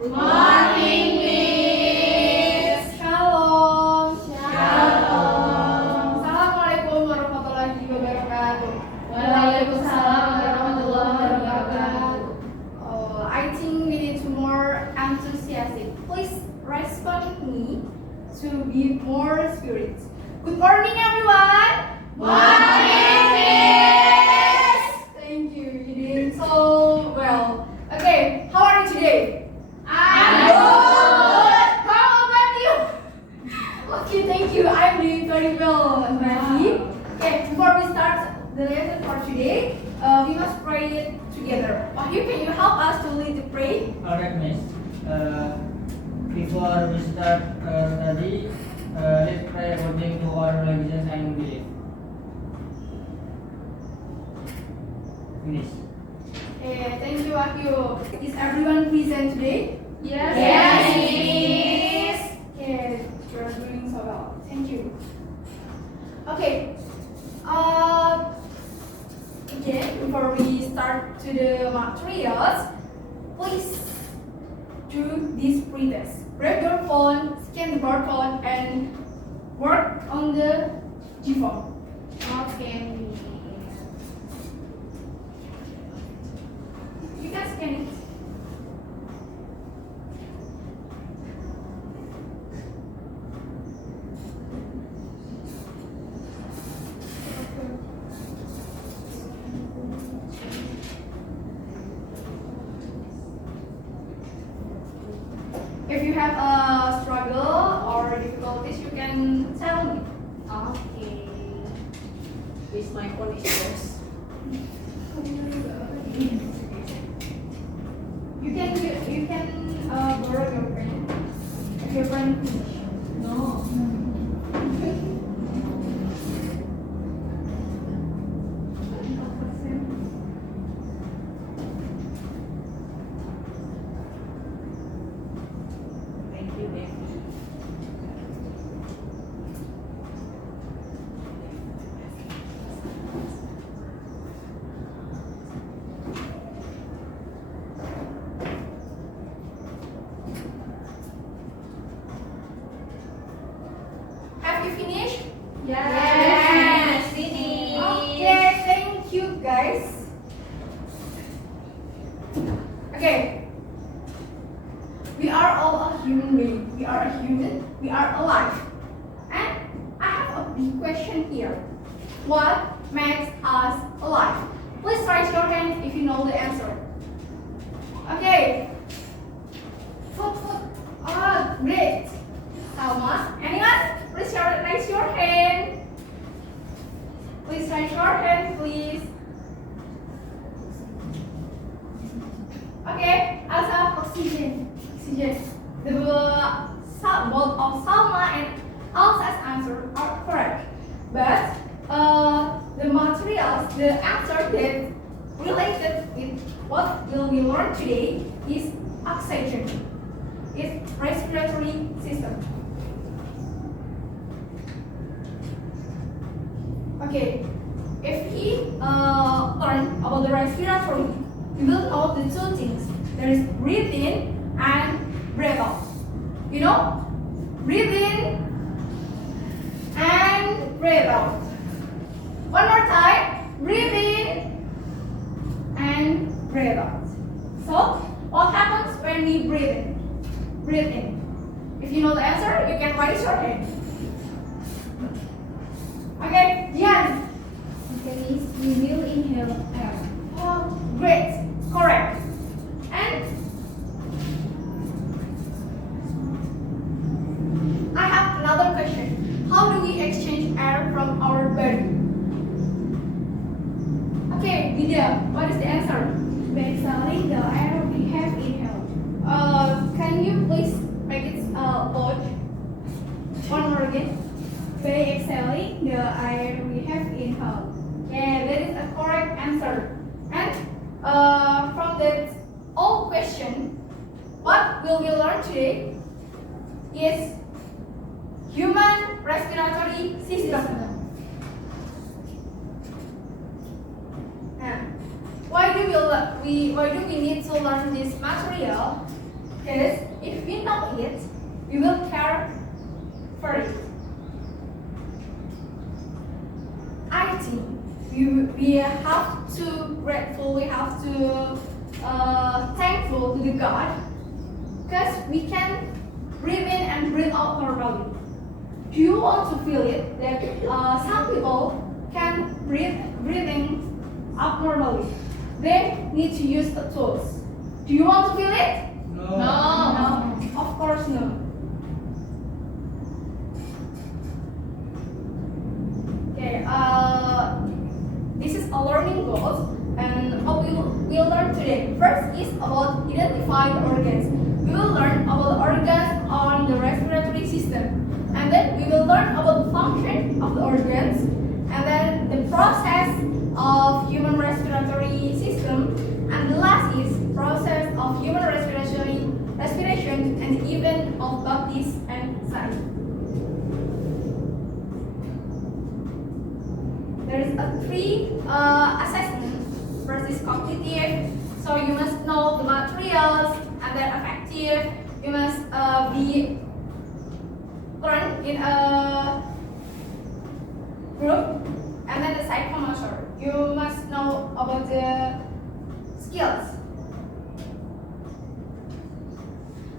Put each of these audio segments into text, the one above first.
Good morning, Miss. Shalom. Shalom. Assalamualaikum warahmatullahi wabarakatuh. Waalaikumsalam warahmatullahi wabarakatuh. I think we need to more enthusiastic. Please respond me to be more spirit. Good morning, everyone. Morning, Miss. Thank you. You did so well. Okay, how are you today? I'm good. How about you? Okay, thank you. I'm doing very well, Matthew. Okay, before we start the lesson for today, we must pray it together. Wahyu, can you help us to lead the pray? Alright, Miss. Before we start let's pray according to our religion and belief. Finish. Okay, thank you, Wahyu. Is everyone present today? Yes, Miss. Okay, you're doing so well. Thank you. Okay. Again, before we start to the materials, please do this pre-test. Grab your phone, scan the barcode, and work on the G-form. Okay. You can scan it. If you have a struggle or difficulties, you can tell me. Okay. This my phone is yours. You can borrow your friend. If your friend finish. No. Thank you, baby. Have you finished? Yes, finish. Okay, thank you guys. Okay. We are all a human being. We are a human. We are alive. And I have a big question here. What makes us alive? Please raise your hand if you know the answer. Okay. Foot. Oh, great. Salma, anyone? Please raise your hand. Please raise your hand, please. Okay, Elsa, oxygen. The both of Salma and Elsa's answer are correct. But the materials, the answer that related with what will we learn today is oxygen. It's respiratory system. Okay, if we learn about the respiratory, we will know the two things. There is breathe in and breathe out. You know, breathe in and breathe out. One more time, breathe in and breathe out. So, what happens when we breathe in? Breathe in. If you know the answer, you can raise your hand. Okay, Jian. Okay, Miss, we will inhale air. Oh, great. Correct. And I have another question. How do we exchange air from our body? Okay, Vidya, what is the answer? By exhaling the air we have inhaled. Can you please make it loud? One more again. By exhaling the air we have inhaled. Yeah, that is a correct answer. And from that old question, what will we learn today is human respiratory system. Why do we need to learn this material? Because if we know it, we will care for it. I think we have to grateful, we have to thankful to the God, because we can breathe in and breathe out normally. Do you want to feel it? That some people can breathing up normally. They need to use the tools. Do you want to feel it? No. No, of course no. Okay, this is a learning goal, and what we'll learn today. First is about identify the organs. We will learn about the organs on the respiratory system, and then we will learn about the function of the organs, and then the process of human respiratory system, and the last is process of human respiration and even of Baptist and science. There is a three assessment. First is cognitive, so you must know the materials, and then affective, you must be learned in a group, and then the psychomotor, you must know about the skills.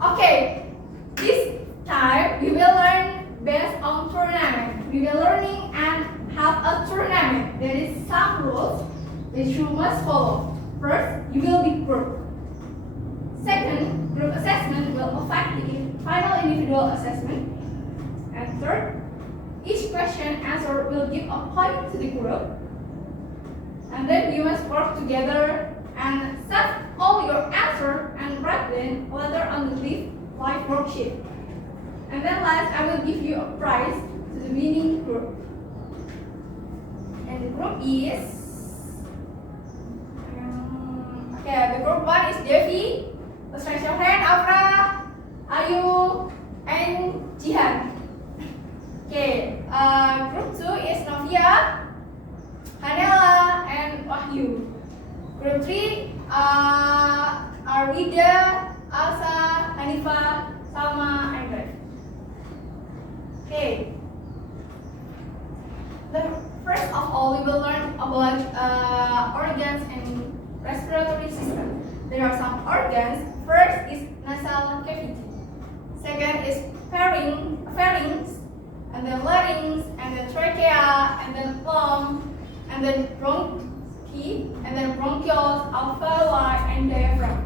Okay, this time we will learn based on tournament. We will learning and have a tournament. There is some rules that you must follow. First, you will be group. Second, group assessment will affect the final individual assessment. And third, each question answer will give a point to the group. And then you must work together and set all your answer and write them later on the live worksheet. And then last, I will give you a prize to the winning group. And the group is okay. The group 1 is Devi. Let's raise your hand. Afra, Ayu, and Jihan. Okay. Group 2 is Novia, Hanela, and Wahyu. Group 3 are Rida, Alsa, Hanifa, Salma, and Rev. Okay. First of all, we will learn about organs and respiratory system. There are some organs. First is nasal cavity. Second is pharynx, and then larynx, and then trachea, and then lung, and then bronchi, and then bronchioles, alveoli, and diaphragm.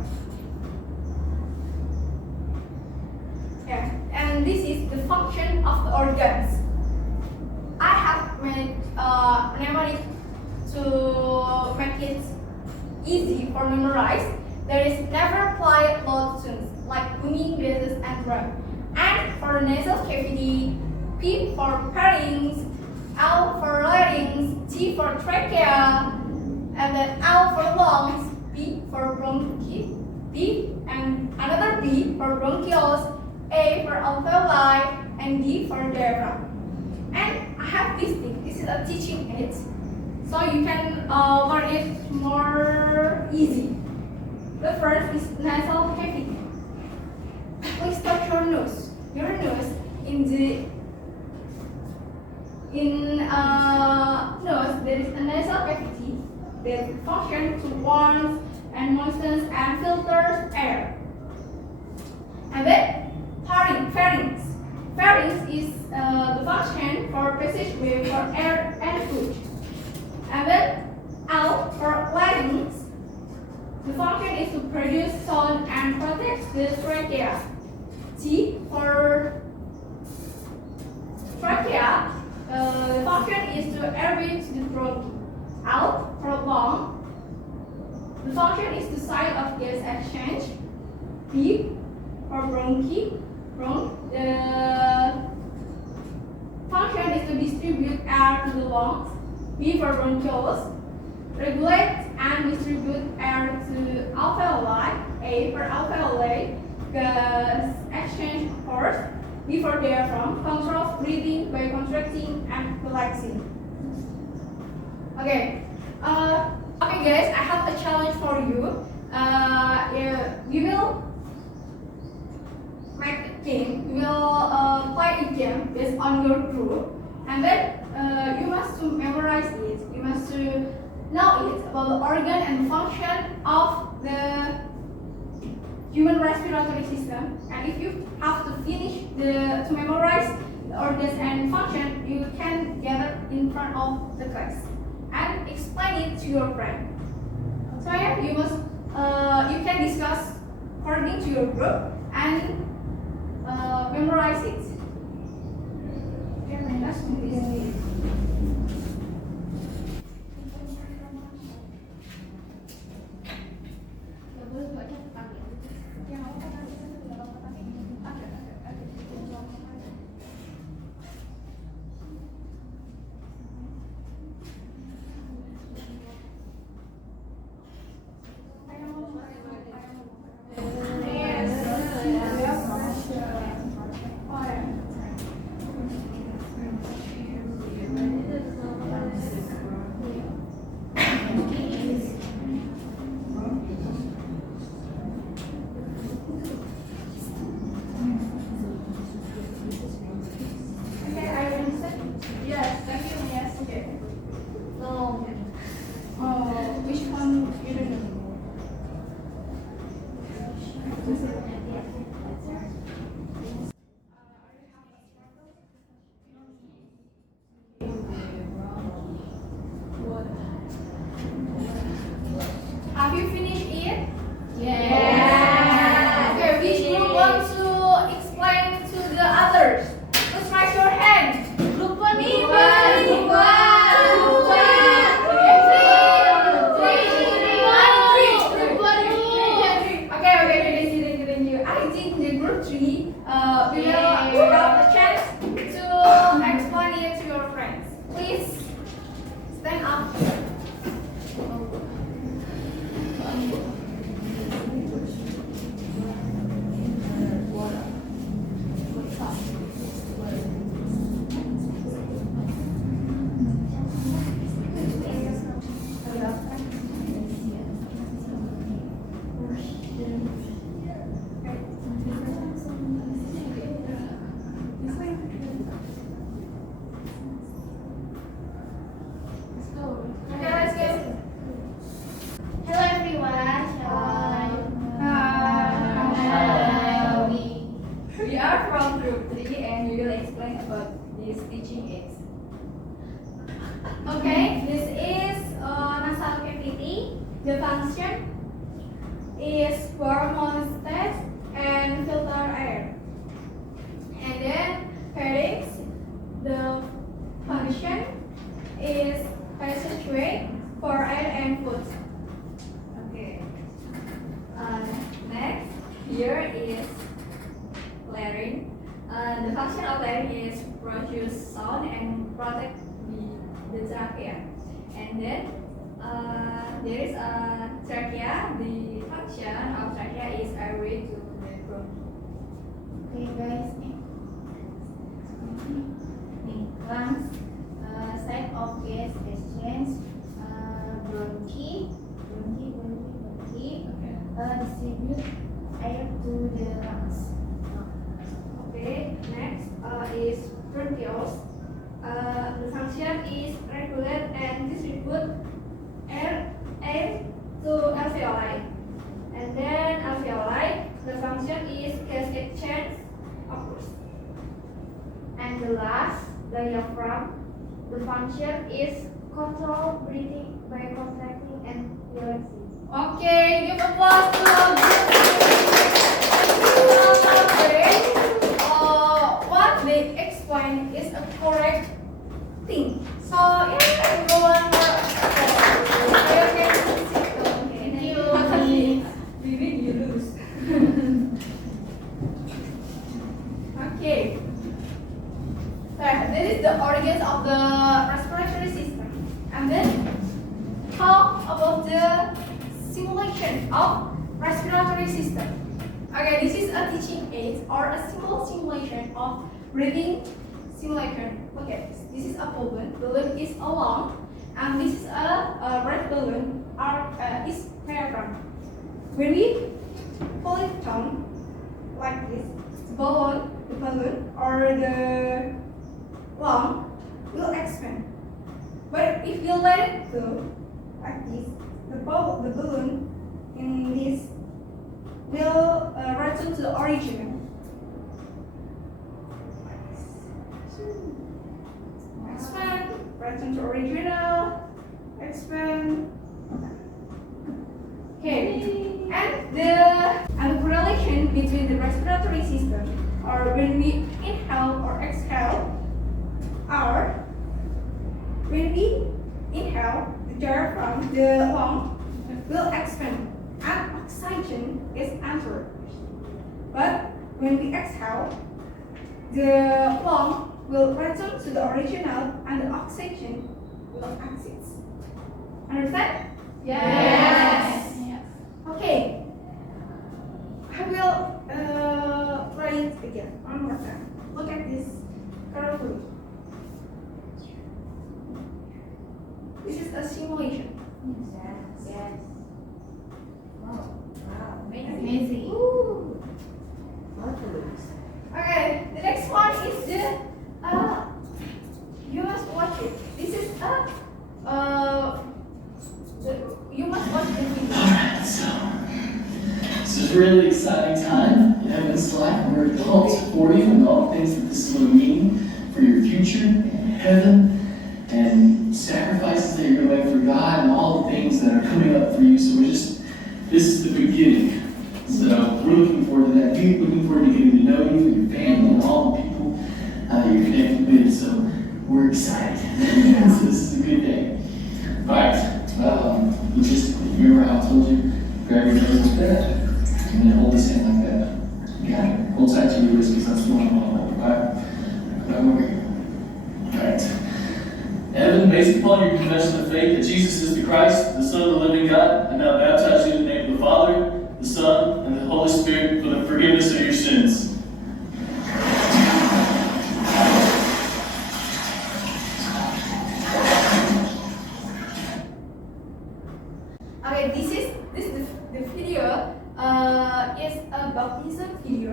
Yeah, and this is the function of the organs. I have made mnemonic to make it easy for memorize. There is never play loud tunes like booming basses and drum. And for nasal cavity, P for pharynx, L for larynx, T for trachea, and then L for lungs, B for bronchi, B and another B for bronchioles, A for alveoli, and D for diaphragm. And I have this thing. This is a teaching aid, so you can learn it more easy. The first is nasal cavity. Please touch your nose. Your nose nose there is a nasal cavity that functions to warm and moistens and filters air. And then pharynx. Pharynx is the function for passageway for air and food. And then L for larynx. The function is to produce sound and protect the trachea. T for trachea. The function is to aerate the throat. L for lung. The function is to site of gas exchange. B for bronchi. The function is to distribute air to the lungs. B for bronchioles. Regulate and distribute air to alveoli. A for alveoli. Gas exchange force. B for diaphragm. Controls breathing by contracting and relaxing. Okay. Okay, guys. I have a challenge for you. You will a game based on your group, and then you must to memorize it. You must to know it about the organ and function of the human respiratory system. And if you have to finish to memorize the organs and function, you can gather in front of the class and explain it to your friend. So yeah, you can discuss according to your group and memorize it. Okay, let's do this. Which one you don't know? Have you finished it? Yeah. Okay, which group wants to explain to the others? Let's raise your hand. Group one. Group one. Group one. Okay, thank you. I think the group three, we will have a chance to explain it to your friends. Please stand up. Okay, let's go. Hello everyone. Hi. We are from group 3 and we will explain about this teaching aids. Okay, this is nasal cavity. The function is hormones and filter air. And then pharynx, the function is passageway for air and food. Okay. Next, here is larynx. The function of larynx is produce sound and protect the trachea. And then there is a trachea. The function of trachea is airway to the throat. Okay guys, lungs, site of gas exchange, bronchi, distribute air to the lungs. Okay. Next is bronchioles. The function is regulate and distribute air to alveoli. And then alveoli, the function is gas exchange, of course. And the last, diaphragm, the function is control breathing by contracting and relaxing. Okay, give applause to our what they explain is a correct thing. So yeah, everyone. Okay, Thank you. Vivi, you lose. Okay. This is the organs of the respiratory system. And then talk about the simulation of respiratory system. Okay, this is a teaching aid or a simple simulation of breathing simulation. Look at this. This is a balloon. Balloon is a lung, and this is a red balloon. Is diaphragm. When we pull it down like this, balloon, the balloon or the lung will expand. But if you let it go like this, the balloon in this will return to the original. Expand, return to original, expand. Okay, and the correlation between the respiratory system, or when we inhale or exhale, are when we inhale, the diaphragm, the lung will expand and oxygen is entered. But when we exhale, the lung will return to the original and the oxygen will exit. Understand? Yes. Okay. I will try it again one more time. Look at this carefully. This is a simulation. Yes. Wow. Amazing. Ooh. Marvelous. Okay, the next one is the you must watch it. This is you must watch the video. Alright, so this is a really exciting time in Heaven's life. We're adults, 40, and all the things that this will mean for your future in heaven, and sacrifices that you're going to make for God, and all the things that are coming up for you. So this is the beginning. So we're looking forward to that. We're looking forward to getting to know you and your family and all the people that you're connected with. So we're excited. So this is a good day. Alright. Logistically, remember how I told you? Grab your nose bed and then hold this hand like that. Got it. Hold tight to your wrist because that's what I want to hold. Alright? Come over here. Alright. Evan, based upon your confession of faith that Jesus is the Christ, the Son of the living God, I now baptize you in the name of the Father, the Son, and the Holy Spirit for the forgiveness of your sins. Okay, the video is a baptism video,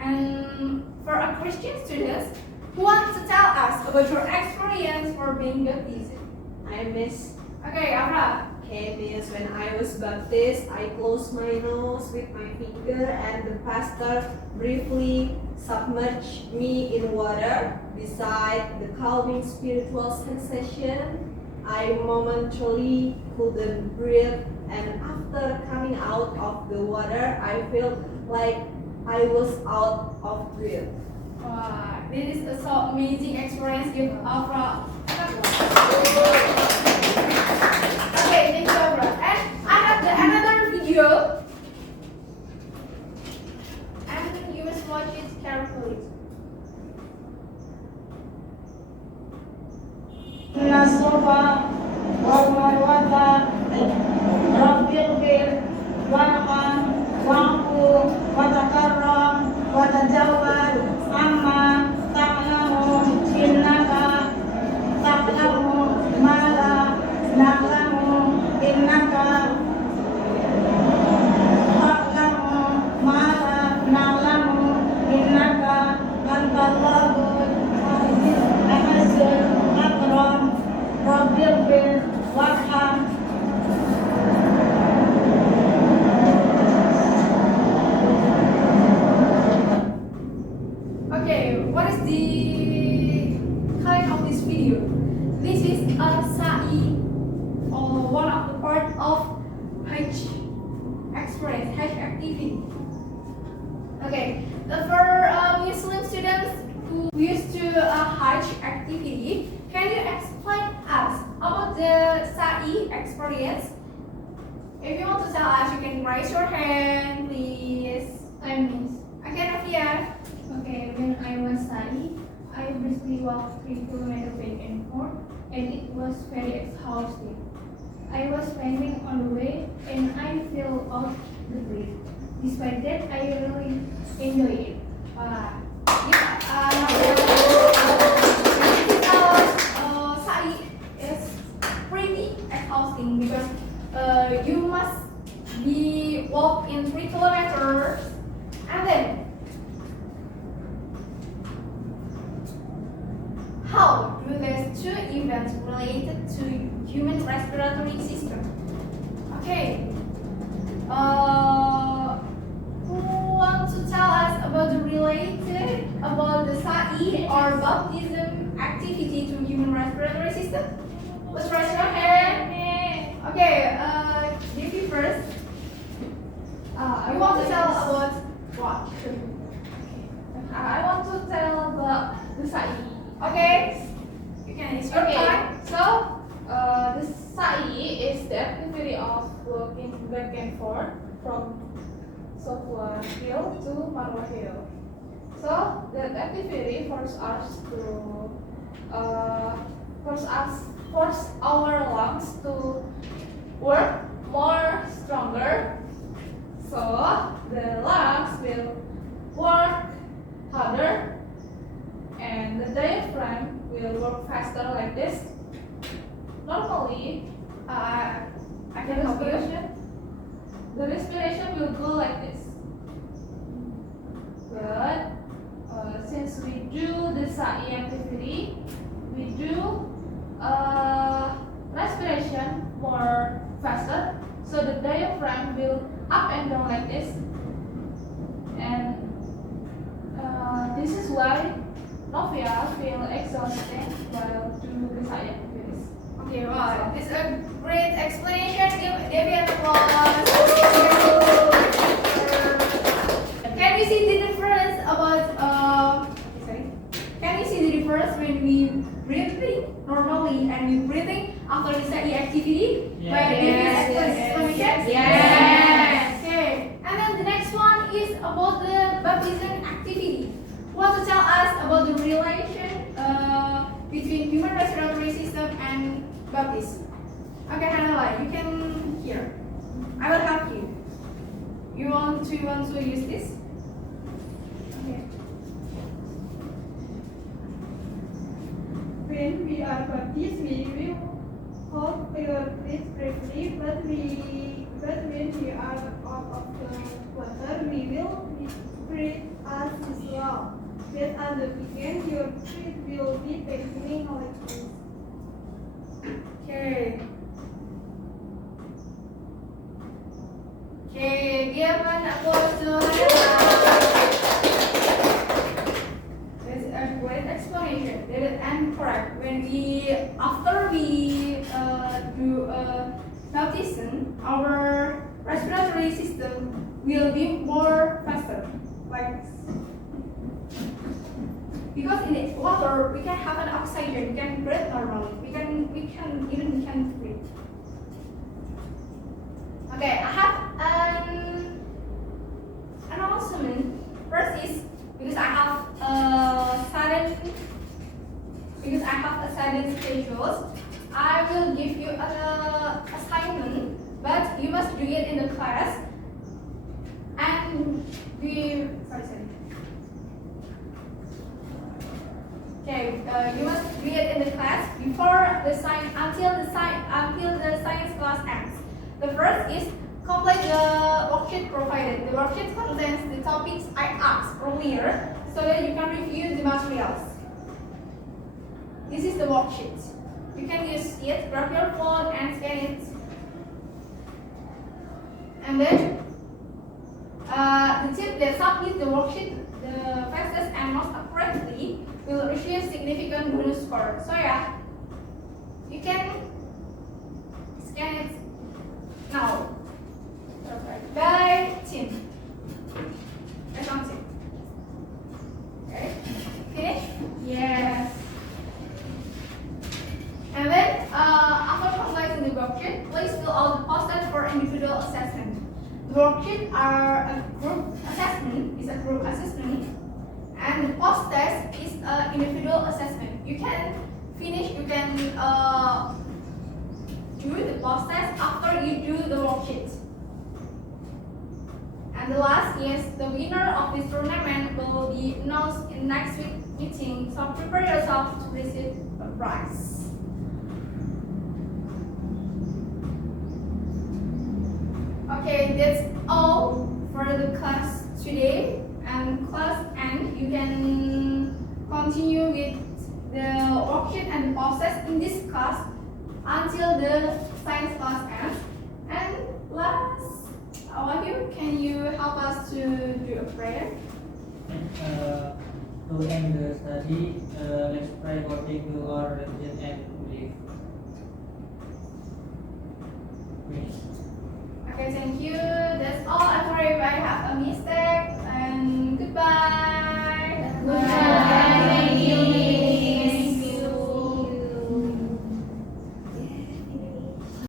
and for our Christian students who want to tell us about your experience for being baptized. I miss Okay, Afra. Miss, when I was baptized, I closed my nose with my finger and the pastor briefly submerged me in water. Beside the calming spiritual sensation, I momentarily couldn't breathe, and after coming out of the water, I felt like I was out of breath. Wow, this is a so amazing experience. Give Afra. Okay, thank you, Afra. And I have another video, and you must watch it carefully. إن الصفا والمروة رب اغفر وارحم واعفو وتكرم وتجاوز عما تعلم إنك تعلم ما لا نعلم إنك تعلم ما لا نعلم إنك أنت الله الأعز الأكرم رب اغفر وارحم. Okay, what is the kind of this video? This is a sa'i, or one of the part of Hajj experience, Hajj activity. Okay, for Muslim students who used to Hajj activity, can you explain us about the sa'i experience? If you want to tell us, you can raise your hand, please. Miss. Okay, Nafia. Okay, when I was studying, I briskly walked 3 kilometers back and forth, and it was very exhausting. I was panting on the way, and I fell off the bridge. Despite that, I really enjoyed it. Wow. Yeah, sa'i is pretty exhausting because you must be walk in 3 kilometers and then how do these two events related to human respiratory system? Okay. Who wants to tell us about the sa'i or baptism activity to human respiratory system? Let's raise your hand. Okay, Devi first. You want to tell about what? I want to tell about the sa'i. Okay, you can use your time. So the sa'i is the activity of walking back and forth from Sofwa Hill to Marwah Hill. So that activity forces our lungs to work more stronger. So the lungs will work harder and the diaphragm will work faster like this. Normally, I can help you. the respiration will go like this. But since we do the sa'i activity, we do respiration more faster. So the diaphragm will up and down like this. And this is why Novia feel exhausted while doing the sa'i activities. Okay, wow, this is a great explanation. Give Devi an applause. Can you see the difference about Can you see the difference when we breathing normally and we breathing after the sa'i activity? Yes. By Devi's explanation? Yes. Okay, and then the next one is about the baptism activity. Want to tell us about the relation between human respiratory system and baptism? Okay, Hanala, you can hear. I will help you. You want to use this? Okay. When we are baptized, we will hold our breath briefly, but when we are out of the water, we will breathe as usual. But at the beginning, your breath will be becoming like this. Okay. Okay, give an applause to Hanala. That's a great explanation. That is correct. After we do baptism, our respiratory system will be more faster, like this. Because in the water we can have an oxygen, we can breathe normally. We can breathe. Okay, I have an announcement. First is because I have a sudden schedule, I will give you an assignment, but you must do it in the class. And you must do it in the class before until the science class ends. The first is complete the worksheet provided. The worksheet contains the topics I asked earlier, so that you can review the materials. This is the worksheet. You can use it, grab your phone and scan it. And then the team that submit the worksheet the fastest and most accurately will receive significant bonus score. So yeah, you can scan it now. Perfect. By team. That's on team. Okay. Finish? Yes. And then after completing the worksheet, please fill out the posters for individual assessment. The worksheet are a group assessment, and the post-test is an individual assessment. You can do the post-test after you do the worksheet. And the last is the winner of this tournament will be announced in next week meeting. So prepare yourself to receive a prize. Okay, that's all for the class today. And class end, you can continue with the worksheet and the process in this class until the science class ends. And last, Wahyu, can you help us to do a prayer? To end the study, let's pray according to our religion and belief. Okay, thank you.